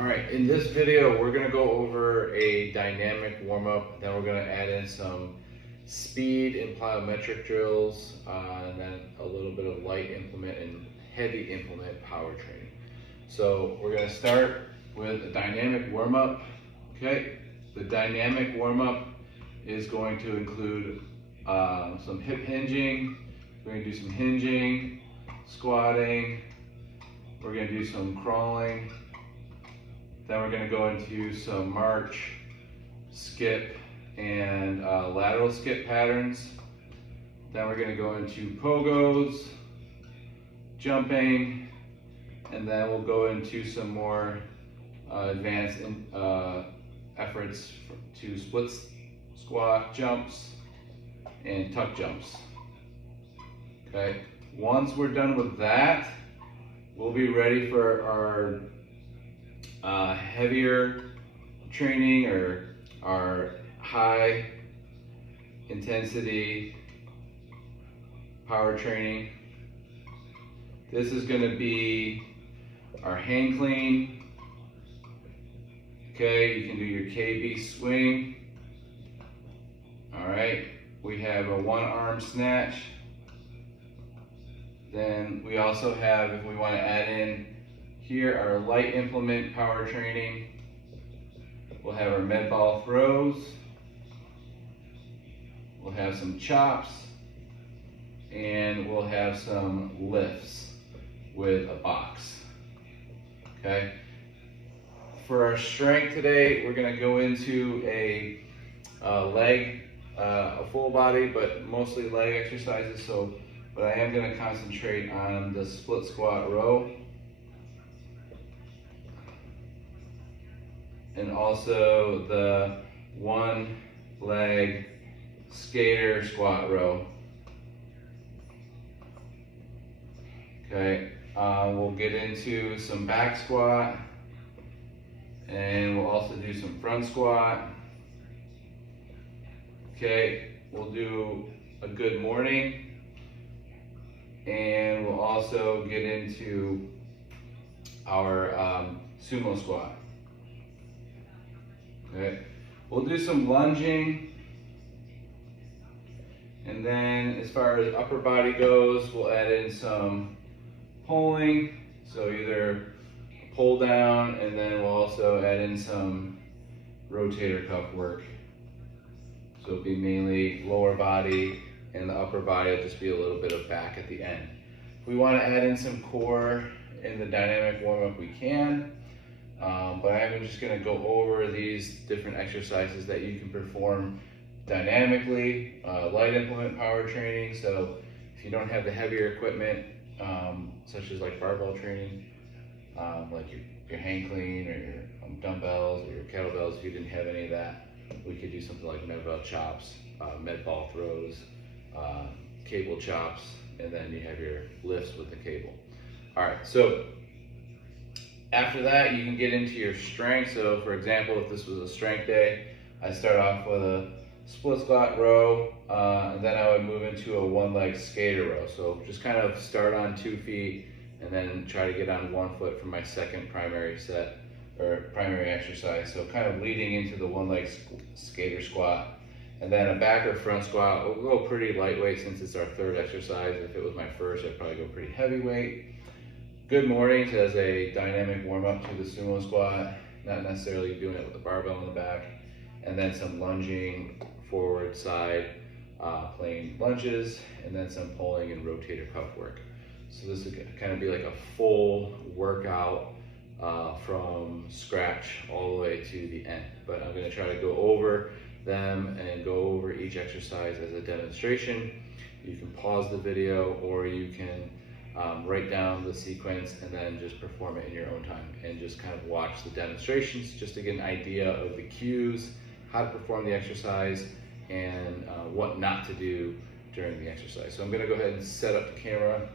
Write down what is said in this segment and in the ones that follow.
All right, in this video, we're gonna go over a dynamic warm-up, then we're gonna add in some speed and plyometric drills, and then a little bit of light implement and heavy implement power training. So we're gonna start with a dynamic warm-up, okay? The dynamic warm-up is going to include some hip hinging, we're gonna do some hinging, squatting, we're gonna do some crawling, then we're gonna go into some march, skip, and lateral skip patterns. Then we're gonna go into pogos, jumping, and then we'll go into some more advanced efforts to split squat jumps and tuck jumps. Okay, once we're done with that, we'll be ready for our heavier training or our high intensity power training. This is going to be our hang clean. Okay, you can do your KB swing. All right, we have a one arm snatch. Then we also have, if we want to add in here, our light implement power training. We'll have our med ball throws. We'll have some chops, and we'll have some lifts with a box. Okay. For our strength today, we're going to go into a leg, a full body, but mostly leg exercises. But I am going to concentrate on the split squat row, and also the one leg skater squat row. Okay, we'll get into some back squat, and we'll also do some front squat. Okay, we'll do a good morning, and we'll also get into our sumo squat. Okay, we'll do some lunging, and then as far as upper body goes, we'll add in some pulling, so either pull down, and then we'll also add in some rotator cuff work. So it'll be mainly lower body, and the upper body will just be a little bit of back at the end. If we want to add in some core in the dynamic warm-up, we can. But I'm just going to go over these different exercises that you can perform dynamically. Light implement power training, so if you don't have the heavier equipment, such as like barbell training, like your hang clean or your dumbbells or your kettlebells, if you didn't have any of that, we could do something like med ball chops, med ball throws, cable chops, and then you have your lifts with the cable. All right, so after that, you can get into your strength. So for example, if this was a strength day, I start off with a split squat row, and then I would move into a one leg skater row. So just kind of start on 2 feet and then try to get on 1 foot for my second primary set or primary exercise. So kind of leading into the one leg skater squat. And then a back or front squat, we'll go pretty lightweight since it's our third exercise. If it was my first, I'd probably go pretty heavyweight. Good mornings as a dynamic warm-up to the sumo squat, not necessarily doing it with the barbell in the back, and then some lunging, forward, side, plain lunges, and then some pulling and rotator cuff work. So this would kind of be like a full workout from scratch all the way to the end. But I'm going to try to go over them and go over each exercise as a demonstration. You can pause the video, or you can write down the sequence and then just perform it in your own time and just kind of watch the demonstrations just to get an idea of the cues, how to perform the exercise, and what not to do during the exercise. So I'm going to go ahead and set up the camera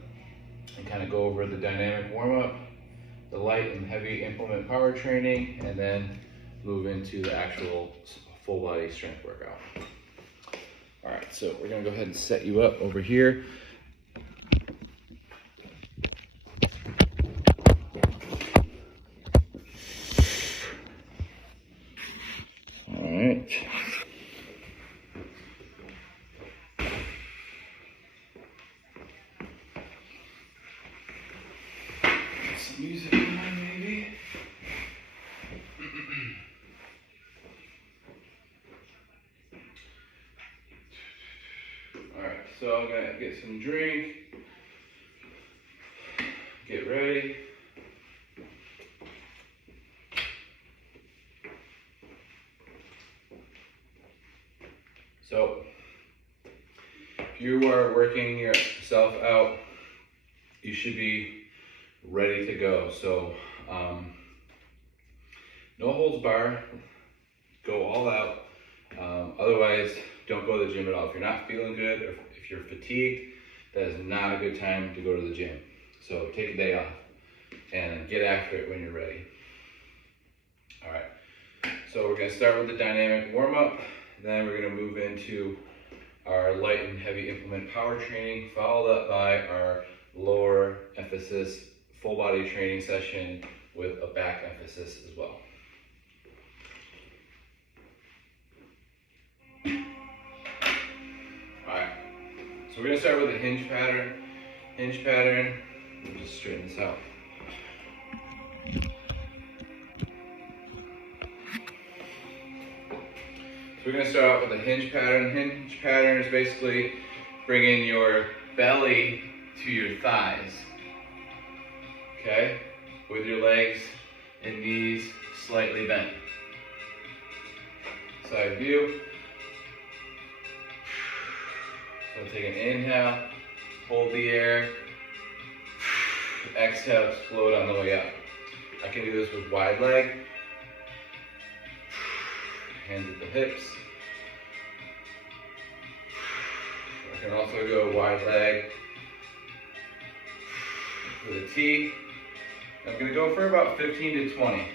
and kind of go over the dynamic warm-up, the light and heavy implement power training, and then move into the actual full body strength workout. All right, so we're going to go ahead and set you up over here. Some music on, maybe. Alright, so I'm gonna get some drink, get ready. So, if you are working yourself out, you should be ready to go. So, no holds bar, go all out. Otherwise, don't go to the gym at all. If you're not feeling good or if you're fatigued, that is not a good time to go to the gym. So take a day off and get after it when you're ready. All right, so we're gonna start with the dynamic warm-up. Then we're gonna move into our light and heavy implement power training, followed up by our lower emphasis full body training session with a back emphasis as well. Alright, so we're gonna start with a hinge pattern. Hinge pattern, we'll just straighten this out. We're going to start out with a hinge pattern. Hinge pattern is basically bringing your belly to your thighs, okay? With your legs and knees slightly bent. Side view. So take an inhale, hold the air, exhale, explode on the way up. I can do this with wide leg. Hands at the hips. I can also go wide leg with a T. I'm going to go for about 15 to 20.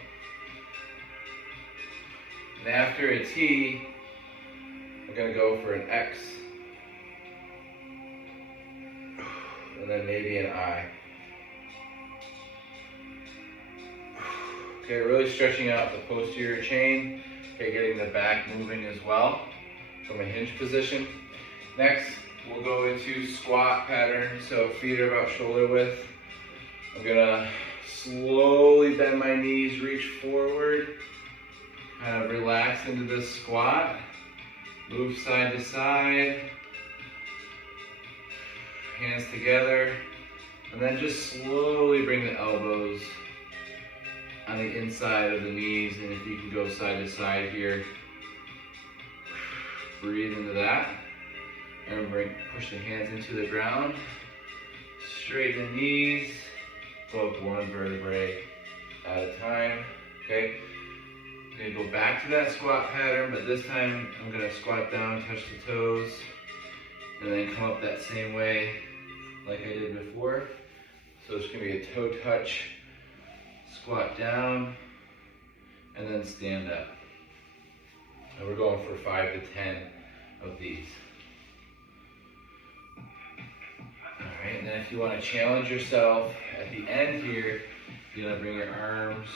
And after a T, I'm going to go for an X. And then maybe an I. Okay, really stretching out the posterior chain. Okay, getting the back moving as well from a hinge position. Next, we'll go into squat pattern. So feet are about shoulder width. I'm gonna slowly bend my knees, reach forward, kind of relax into this squat. Move side to side, hands together, and then just slowly bring the elbows on the inside of the knees, and if you can go side to side here, breathe into that, and push the hands into the ground, straighten the knees, go up one vertebrae at a time, okay? I'm gonna go back to that squat pattern, but this time I'm gonna squat down, touch the toes, and then come up that same way like I did before. So it's gonna be a toe touch, squat down, and then stand up. And we're going for 5 to 10 of these. All right, and then if you want to challenge yourself at the end here, you're gonna bring your arms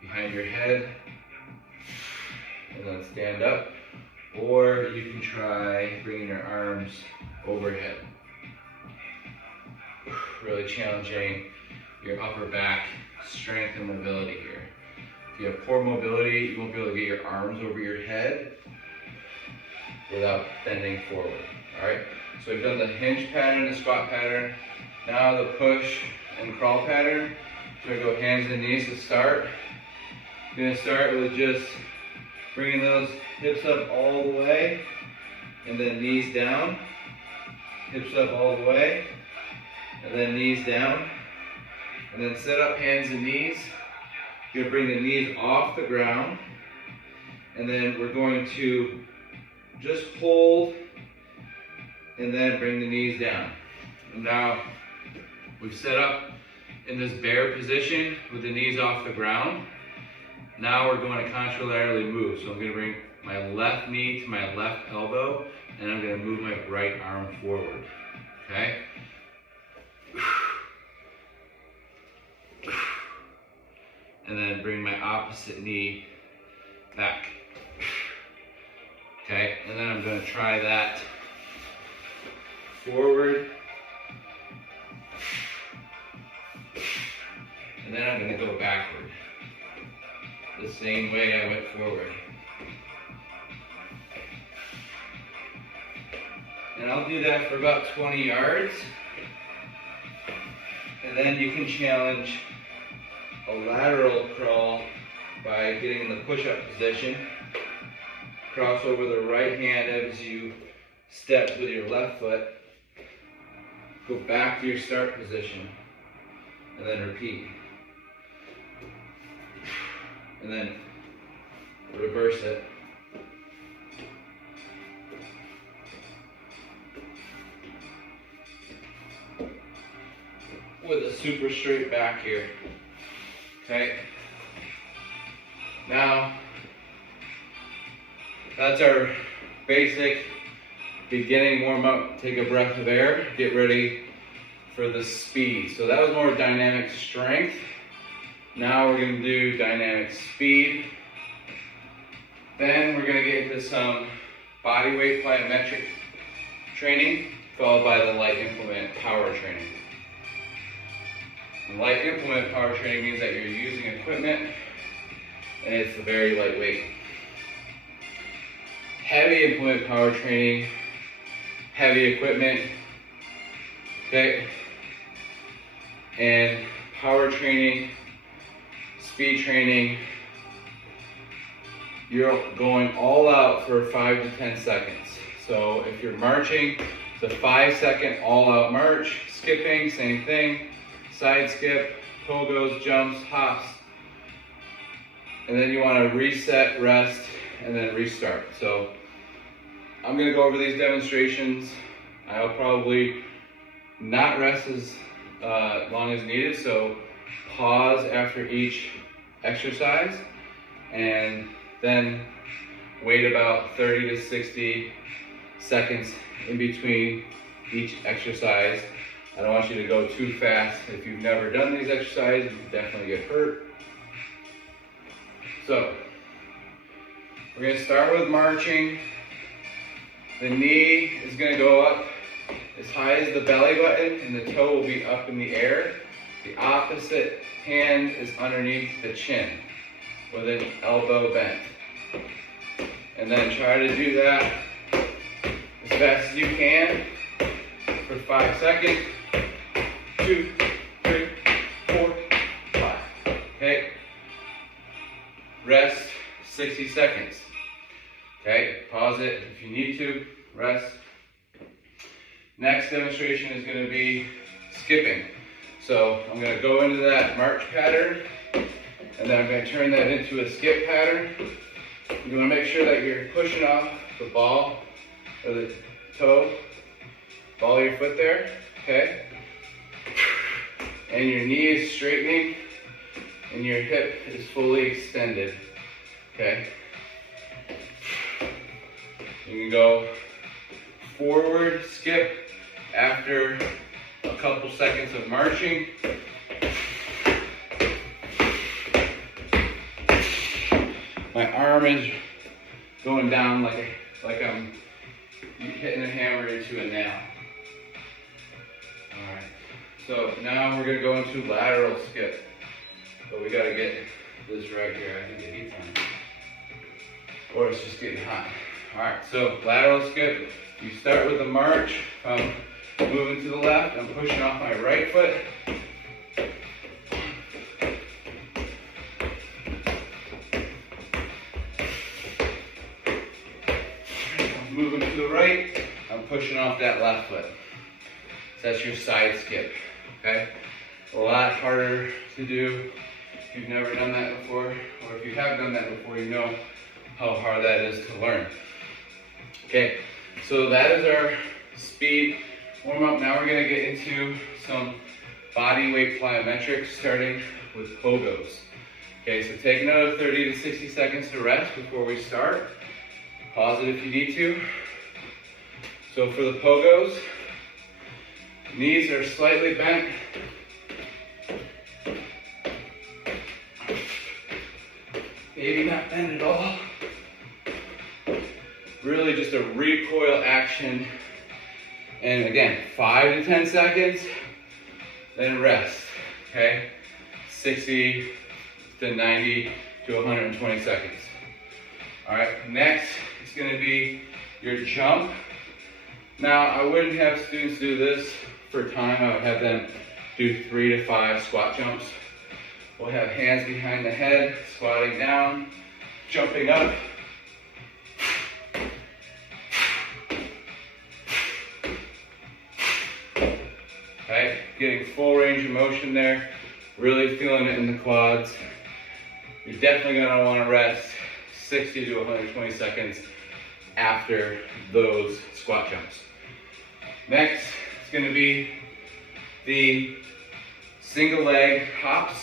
behind your head and then stand up, or you can try bringing your arms overhead. Really challenging your upper back strength and mobility here. If you have poor mobility, you won't be able to get your arms over your head without bending forward. All right, so we've done the hinge pattern, the squat pattern. Now the push and crawl pattern. So we go hands and knees to start. We're gonna start with just bringing those hips up all the way, and then knees down. Hips up all the way, and then knees down. And then set up hands and knees. You're gonna bring the knees off the ground. And then we're going to just hold and then bring the knees down. And now we've set up in this bear position with the knees off the ground. Now we're going to contralaterally move. So I'm gonna bring my left knee to my left elbow, and I'm gonna move my right arm forward, okay? And then bring my opposite knee back. Okay, and then I'm going to try that forward And then I'm gonna go backward. The same way I went forward. And I'll do that for about 20 yards. And then you can challenge a lateral crawl by getting in the push-up position. Cross over the right hand as you step with your left foot. Go back to your start position. And then repeat. And then reverse it. With a super straight back here. Okay? Now, that's our basic beginning warm up. Take a breath of air. Get ready for the speed. So that was more dynamic strength. Now we're going to do dynamic speed. Then we're going to get into some body weight plyometric training, followed by the light implement power training. And light implement power training means that you're using equipment and it's very lightweight. Heavy implement power training, heavy equipment, okay? And power training, speed training, you're going all out for 5 to 10 seconds. So if you're marching, it's a 5-second all out march. Skipping, same thing. Side skip, pogos, jumps, hops. And then you want to reset, rest, and then restart. So I'm going to go over these demonstrations. I'll probably not rest as long as needed. So pause after each exercise and then wait about 30 to 60 seconds in between each exercise. I don't want you to go too fast. If you've never done these exercises, you can definitely get hurt. So, we're going to start with marching. The knee is going to go up as high as the belly button, and the toe will be up in the air. The opposite hand is underneath the chin with an elbow bent. And then try to do that as fast as you can for 5 seconds. 2, 3, 4, 5. Okay? Rest 60 seconds. Okay? Pause it if you need to. Rest. Next demonstration is going to be skipping. So I'm going to go into that march pattern, and then I'm going to turn that into a skip pattern. You want to make sure that you're pushing off the ball or the toe, ball of your foot there, okay? And your knee is straightening and your hip is fully extended, okay? You can go forward, skip after a couple seconds of marching. My arm is going down like I'm hitting a hammer into a nail. All right. So now we're gonna go into lateral skip, but we gotta get this right here. I think the heat's on, or it's just getting hot. All right. So lateral skip. You start with a march. I'm moving to the left. I'm pushing off my right foot. Moving to the right, I'm pushing off that left foot. So that's your side skip, okay? A lot harder to do if you've never done that before, or if you have done that before, you know how hard that is to learn. Okay, so that is our speed warm up. Now we're gonna get into some body weight plyometrics, starting with pogos. Okay, so take another 30 to 60 seconds to rest before we start. Pause it if you need to. So for the pogos, knees are slightly bent. Maybe not bent at all. Really just a recoil action. And again, 5 to 10 seconds, then rest, okay? 60 to 90 to 120 seconds. All right, next it's gonna be your jump. Now, I wouldn't have students do this for time. I would have them do 3 to 5 squat jumps. We'll have hands behind the head, squatting down, jumping up. Okay, getting full range of motion there, really feeling it in the quads. You're definitely gonna wanna rest 60 to 120 seconds after those squat jumps. Next, it's gonna be the single leg hops.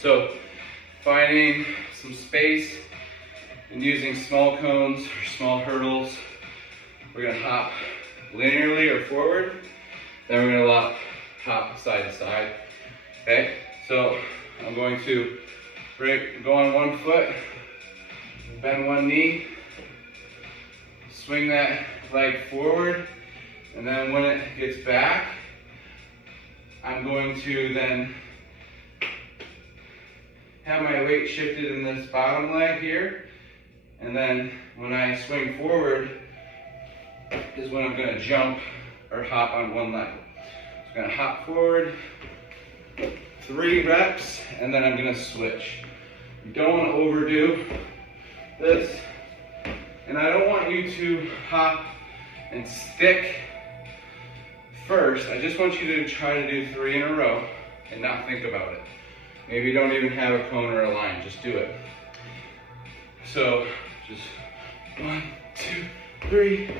So finding some space and using small cones or small hurdles. We're gonna hop linearly or forward. Then we're gonna hop side to side. Okay, so I'm going to go on one foot, bend one knee, swing that leg forward, and then when it gets back, I'm going to then have my weight shifted in this bottom leg here, and then when I swing forward is when I'm going to jump or hop on one leg. So I'm going to hop forward, 3 reps, and then I'm going to switch. You don't want to overdo this, and I don't want you to hop and stick first. I just want you to try to do 3 in a row and not think about it. Maybe you don't even have a cone or a line, just do it. So just 1, 2, 3.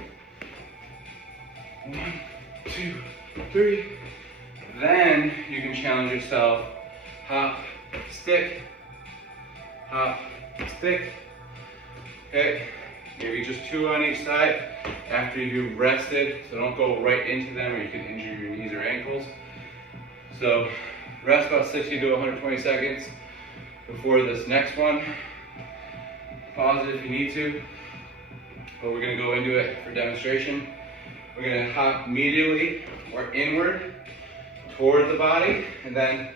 1, 2, 3. Then you can challenge yourself. Hop, stick, hop, stick. Okay, maybe just 2 on each side after you've rested, so don't go right into them or you can injure your knees or ankles. So rest about 60 to 120 seconds before this next one. Pause it if you need to, but we're gonna go into it for demonstration. We're gonna hop medially or inward toward the body and then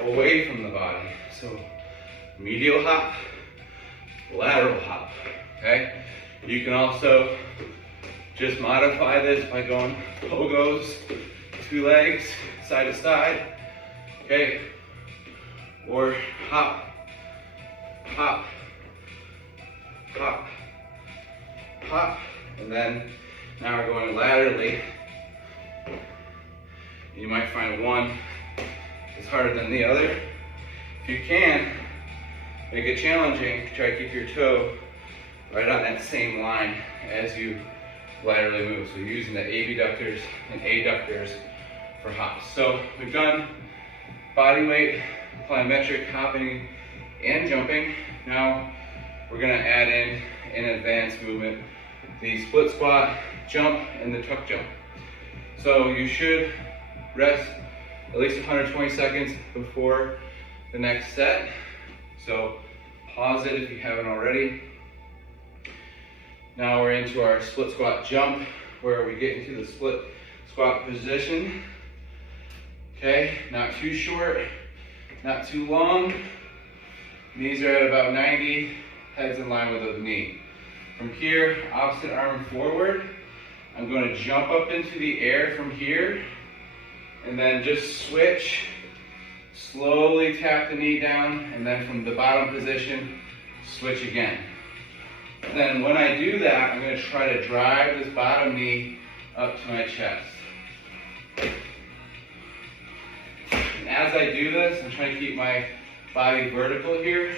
away from the body. So medial hop, lateral hop, okay? You can also just modify this by going pogos, 2 legs, side to side, okay? Or hop, hop, hop, hop, and then now we're going laterally. You might find one is harder than the other. If you can, make it challenging, try to keep your toe right on that same line as you laterally move. So you're using the abductors and adductors for hops. So we've done body weight, plyometric hopping and jumping. Now we're gonna add in an advanced movement, the split squat, jump, and the tuck jump. So you should rest at least 120 seconds before the next set. So pause it if you haven't already. Now we're into our split squat jump, where we get into the split squat position. Okay, not too short, not too long. Knees are at about 90, head's in line with the knee. From here, opposite arm forward. I'm going to jump up into the air from here, and then just switch. Slowly tap the knee down, and then from the bottom position, switch again. And then when I do that, I'm going to try to drive this bottom knee up to my chest. And as I do this, I'm trying to keep my body vertical here.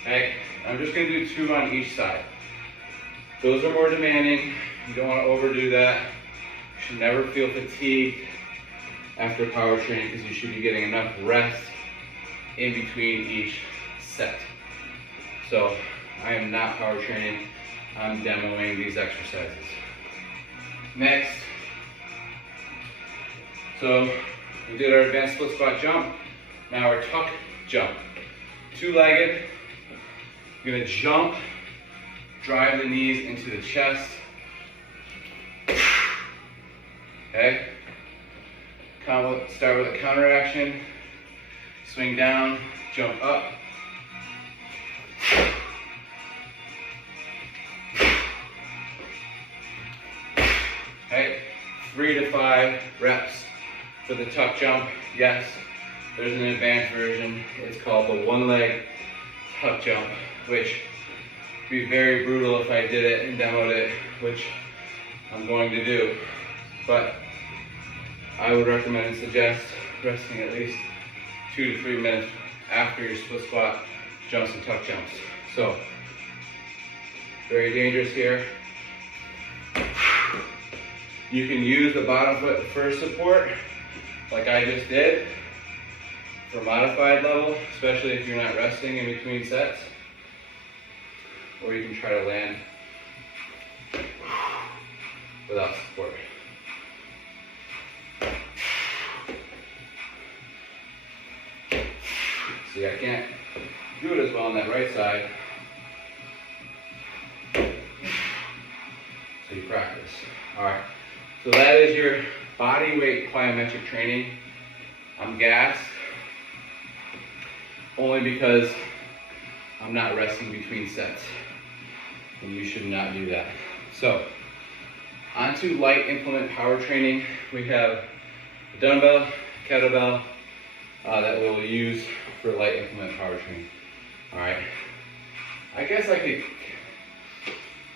Okay, I'm just going to do 2 on each side. Those are more demanding. You don't want to overdo that. You should never feel fatigued after power training because you should be getting enough rest in between each set. So I am not power training. I'm demoing these exercises. Next, so we did our advanced split squat jump. Now our tuck jump. 2-legged. You're going to jump, drive the knees into the chest. Okay? Start with a counter action, swing down, jump up. Okay, 3 to 5 reps for the tuck jump. Yes, there's an advanced version. It's called the one leg tuck jump, which would be very brutal if I did it and demoed it, which I'm going to do. But I would recommend and suggest resting at least 2 to 3 minutes after your split squat jumps and tuck jumps. So, very dangerous here. You can use the bottom foot for support, like I just did, for modified level, especially if you're not resting in between sets. Or you can try to land without support. See, I can't do it as well on that right side. So you practice. All right. So that is your body weight plyometric training. I'm gassed only because I'm not resting between sets, and you should not do that. So on to light implement power training. We have a dumbbell, kettlebell that we'll use for light implement power training. All right. I guess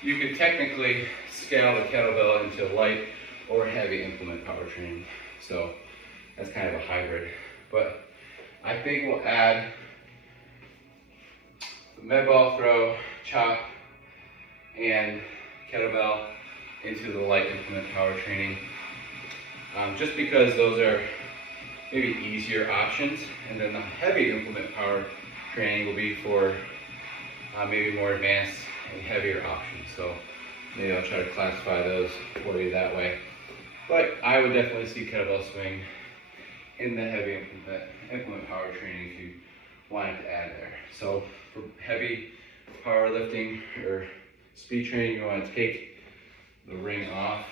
you could technically scale the kettlebell into light or heavy implement power training. So that's kind of a hybrid. But I think we'll add the med ball throw, chop, and kettlebell into the light implement power training. Just because those are maybe easier options. And then the heavy implement power training will be for maybe more advanced and heavier options. So maybe I'll try to classify those for you that way. But I would definitely see kettlebell swing in the heavy implement power training if you wanted to add there. So for heavy powerlifting or speed training, you want to take the ring off.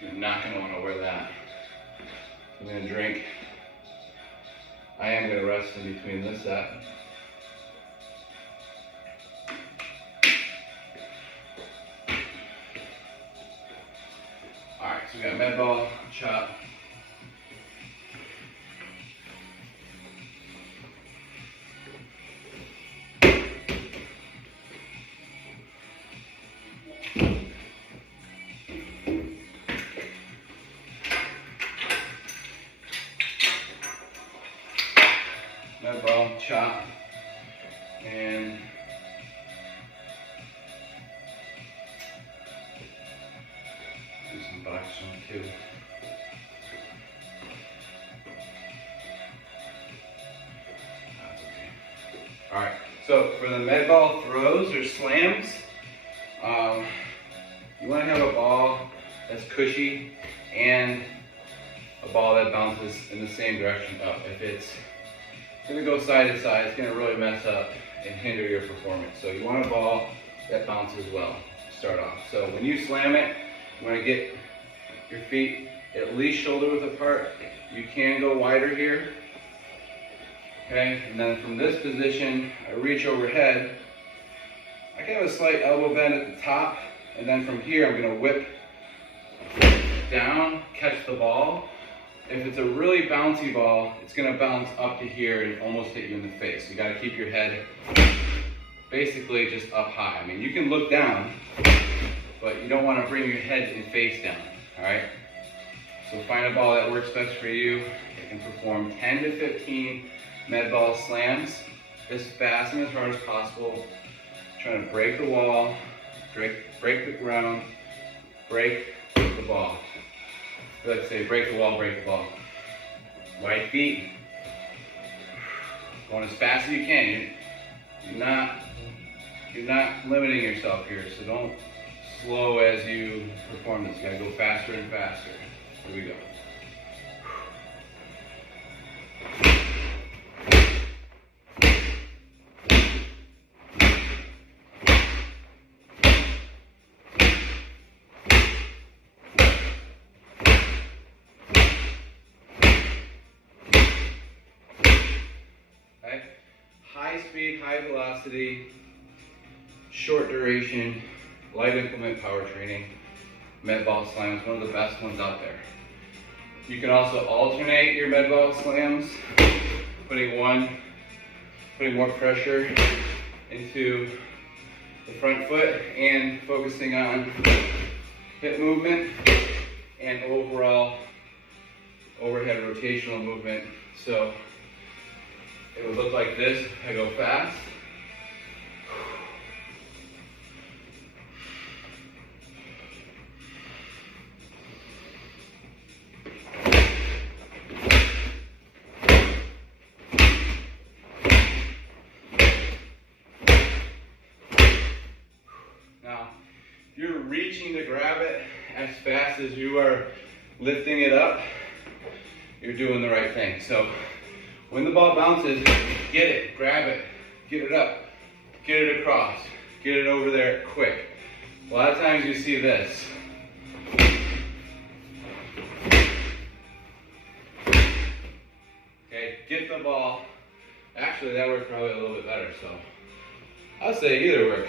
You're not going to want to wear that. I'm going to drink. I am going to rest in between this set. Alright, so we got med ball, chop. Med ball, chop, and do some box jump too. That's okay. All right, so for the med ball throws or slams, you want to have a ball that's cushy and a ball that bounces in the same direction up. If it's going to go side to side, it's going to really mess up and hinder your performance. So you want a ball that bounces well to start off. So when you slam it, you want to get your feet at least shoulder width apart. You can go wider here. Okay, and then from this position, I reach overhead. I can have a slight elbow bend at the top, and then from here, I'm going to whip down, catch the ball. If it's a really bouncy ball, it's going to bounce up to here and almost hit you in the face. You got to keep your head basically just up high. I mean, you can look down, but you don't want to bring your head and face down, all right? So find a ball that works best for you. You can perform 10 to 15 med ball slams as fast and as hard as possible. Trying to break the wall, break the ground, break the ball. Let's say break the wall, break the ball. Wide feet. Going as fast as you can. You're not limiting yourself here, so don't slow as you perform this. You gotta go faster and faster. Here we go. high velocity, short duration, light implement power training. Med ball slam is one of the best ones out there. You can also alternate your med ball slams, putting more pressure into the front foot and focusing on hip movement and overall overhead rotational movement. So it would look like this if I go fast. Now, if you're reaching to grab it as fast as you are lifting it up, you're doing the right thing. So when the ball bounces, get it, grab it, get it up, get it across, get it over there quick. A lot of times you see this. Okay, get the ball. Actually, that worked probably a little bit better, so I'll say either work.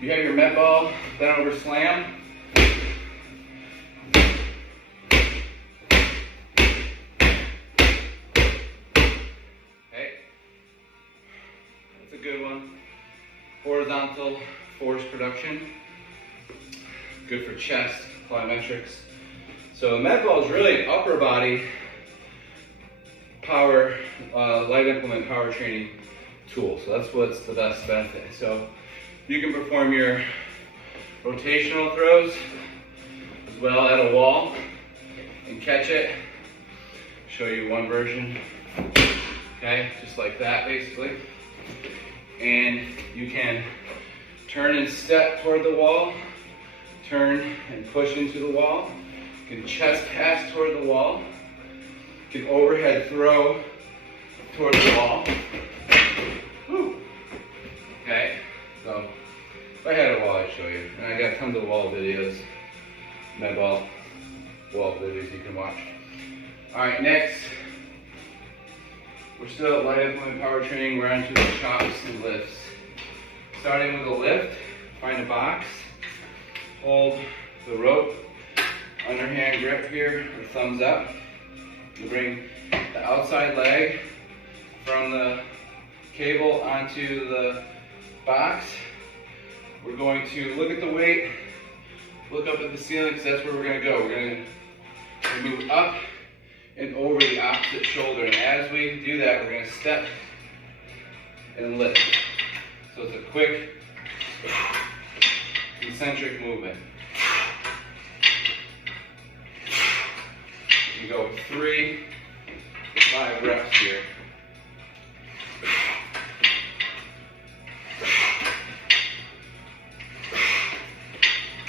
You have your med ball, bent over slam. Good one. Horizontal force production. Good for chest, plyometrics. So the med ball is really an upper body power, light implement power training tool. So that's what's the best benefit. So you can perform your rotational throws as well at a wall and catch it. Show you one version. Okay, just like that basically. And you can turn and step toward the wall, turn and push into the wall. You can chest pass toward the wall. You can overhead throw toward the wall. Woo. Okay, so if I had a wall, I'd show you. And I got tons of wall videos, med ball wall videos you can watch. All right, next. We're still at light implement power training. We're onto the chops and lifts. Starting with a lift, find a box, hold the rope, underhand grip here, or thumbs up. You bring the outside leg from the cable onto the box. We're going to look at the weight, look up at the ceiling, because that's where we're going to go. We're going to move up and over the opposite shoulder. And as we do that, we're going to step and lift. So it's a quick, concentric movement. You go 3 to 5 reps here.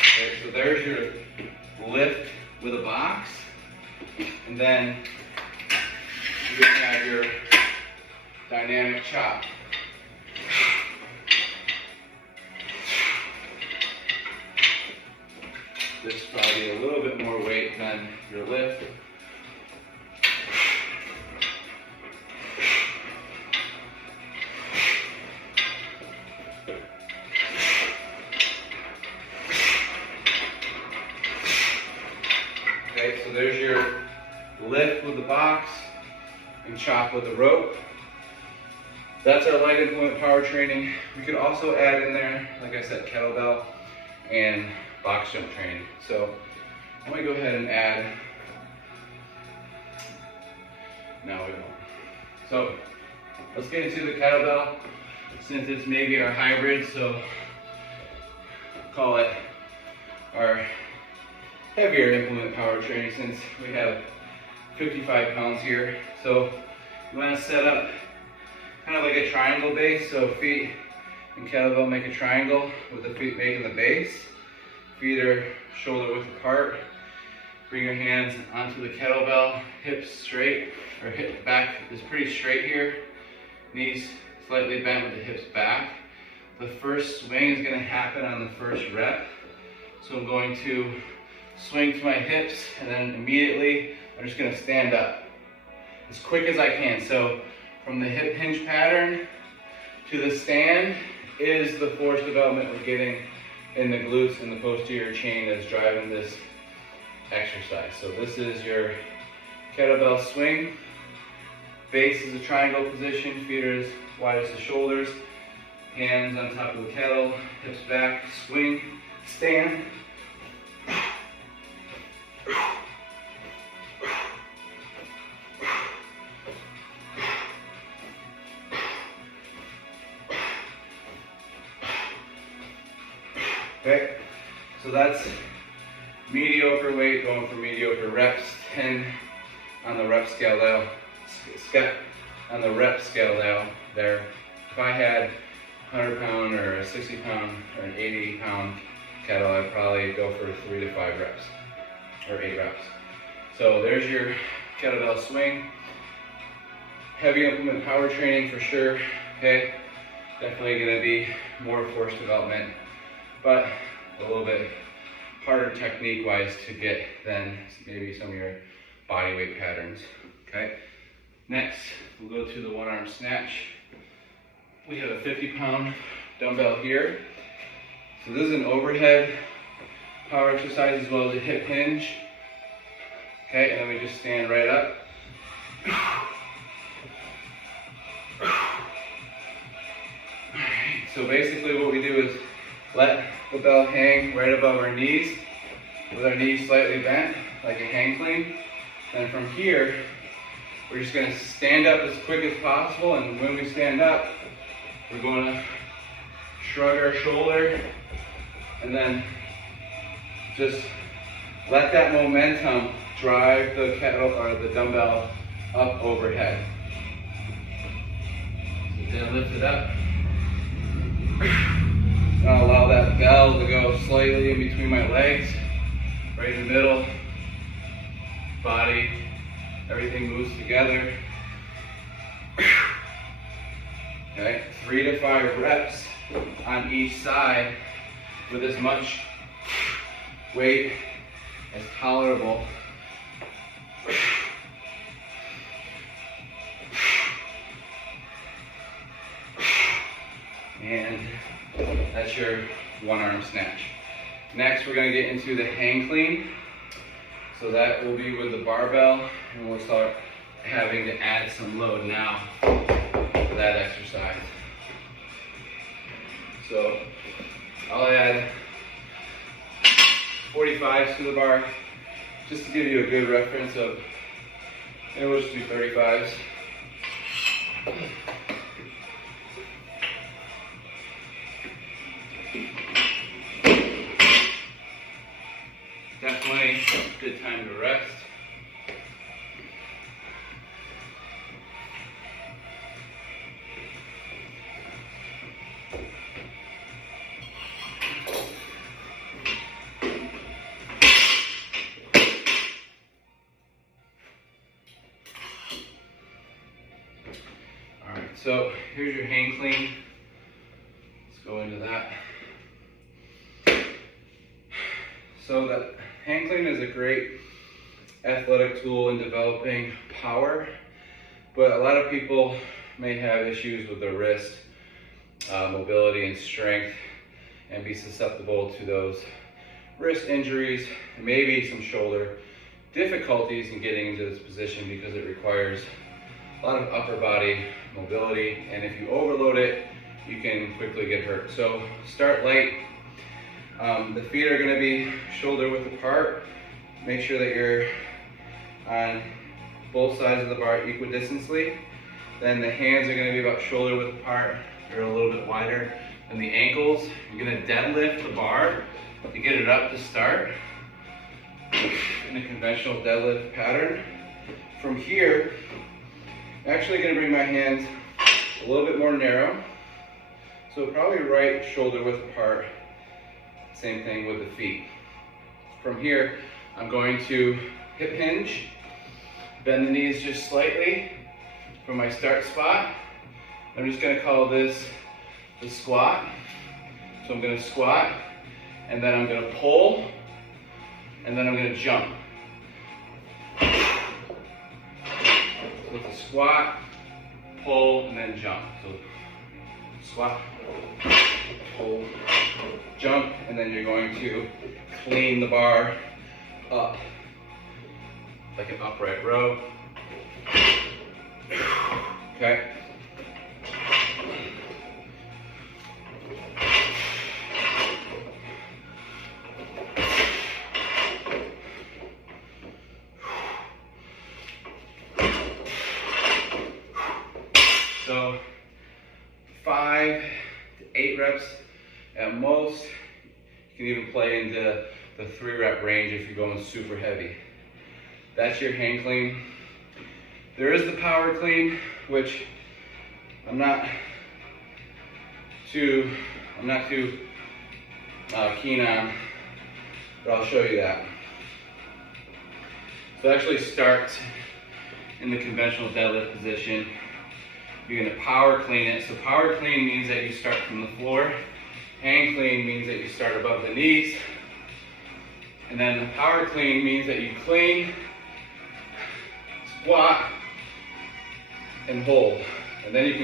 Okay, so there's your lift with a box. And then you're going to have your dynamic chop. This is probably a little bit more weight than your lift. Okay, so there's your lift with the box and chop with the rope. That's our light implement power training. We could also add in there, like I said, kettlebell and box jump training. So I'm going to go ahead and add. No, we don't. So let's get into the kettlebell, since it's maybe our hybrid, so call it our heavier implement power training, since we have 55 pounds here. So you want to set up kind of like a triangle base, so feet and kettlebell make a triangle with the feet making the base. Feet are shoulder width apart. Bring your hands onto the kettlebell, hips straight, or hip back is pretty straight here. Knees slightly bent with the hips back. The first swing is going to happen on the first rep. So I'm going to swing to my hips, and then immediately I'm just going to stand up as quick as I can. So from the hip hinge pattern to the stand is the force development we're getting in the glutes and the posterior chain that's driving this exercise. So this is your kettlebell swing. Base is a triangle position, feet are as wide as the shoulders, hands on top of the kettle, hips back, swing, stand. Okay, so that's mediocre weight going for mediocre reps, 10 on the rep scale now. On the rep scale now there. If I had 100 pound or a 60 pound or an 80 pound kettle, I'd probably go for 3 to 5 reps or 8 reps. So there's your kettlebell swing. Heavy implement power training for sure. Okay, definitely gonna be more force development, but a little bit harder technique wise to get than maybe some of your body weight patterns. Okay, next we'll go to the one arm snatch. We have a 50-pound dumbbell here. So this is an overhead power exercise as well as a hip hinge. Okay, and then we just stand right up. So basically what we do is let the bell hang right above our knees with our knees slightly bent, like a hang clean. And from here, we're just gonna stand up as quick as possible, and when we stand up, we're gonna shrug our shoulder and then just let that momentum drive the kettle or the dumbbell up overhead. So then lift it up. And I'll allow that bell to go slightly in between my legs, right in the middle. Body, everything moves together. Okay, 3 to 5 reps on each side with as much weight as tolerable. And that's your one arm snatch. Next, we're going to get into the hang clean. So that will be with the barbell, and we'll start having to add some load now for that exercise. So I'll add 45s to the bar, just to give you a good reference of, and we'll just do 35s. Definitely a good time to rest. Alright, so here's your hang clean. Let's go into that. So that hang clean is a great athletic tool in developing power, but a lot of people may have issues with their wrist, mobility and strength, and be susceptible to those wrist injuries, and maybe some shoulder difficulties in getting into this position because it requires a lot of upper body mobility, and if you overload it, you can quickly get hurt. So start light. The feet are going to be shoulder width apart. Make sure that you're on both sides of the bar equidistantly. Then the hands are going to be about shoulder width apart. You're a little bit wider than the ankles. You're going to deadlift the bar to get it up to start in a conventional deadlift pattern. From here, I'm actually going to bring my hands a little bit more narrow. So probably right shoulder width apart. Same thing with the feet. From here, I'm going to hip hinge, bend the knees just slightly from my start spot. I'm just going to call this the squat. So I'm going to squat, and then I'm going to pull, and then I'm going to jump. With the squat, pull, and then jump. So squat, pull, jump, and then you're going to clean the bar up like an upright row. Okay. So 5 to 8 reps at most. You can even play into the 3 rep range if you're going super heavy. That's your hang clean. There is the power clean, which I'm not too keen on, but I'll show you that. So it actually starts in the conventional deadlift position. You're gonna power clean it. So power clean means that you start from the floor. Hang clean means that you start above the knees. And then the power clean means that you clean, squat, and hold. And then you can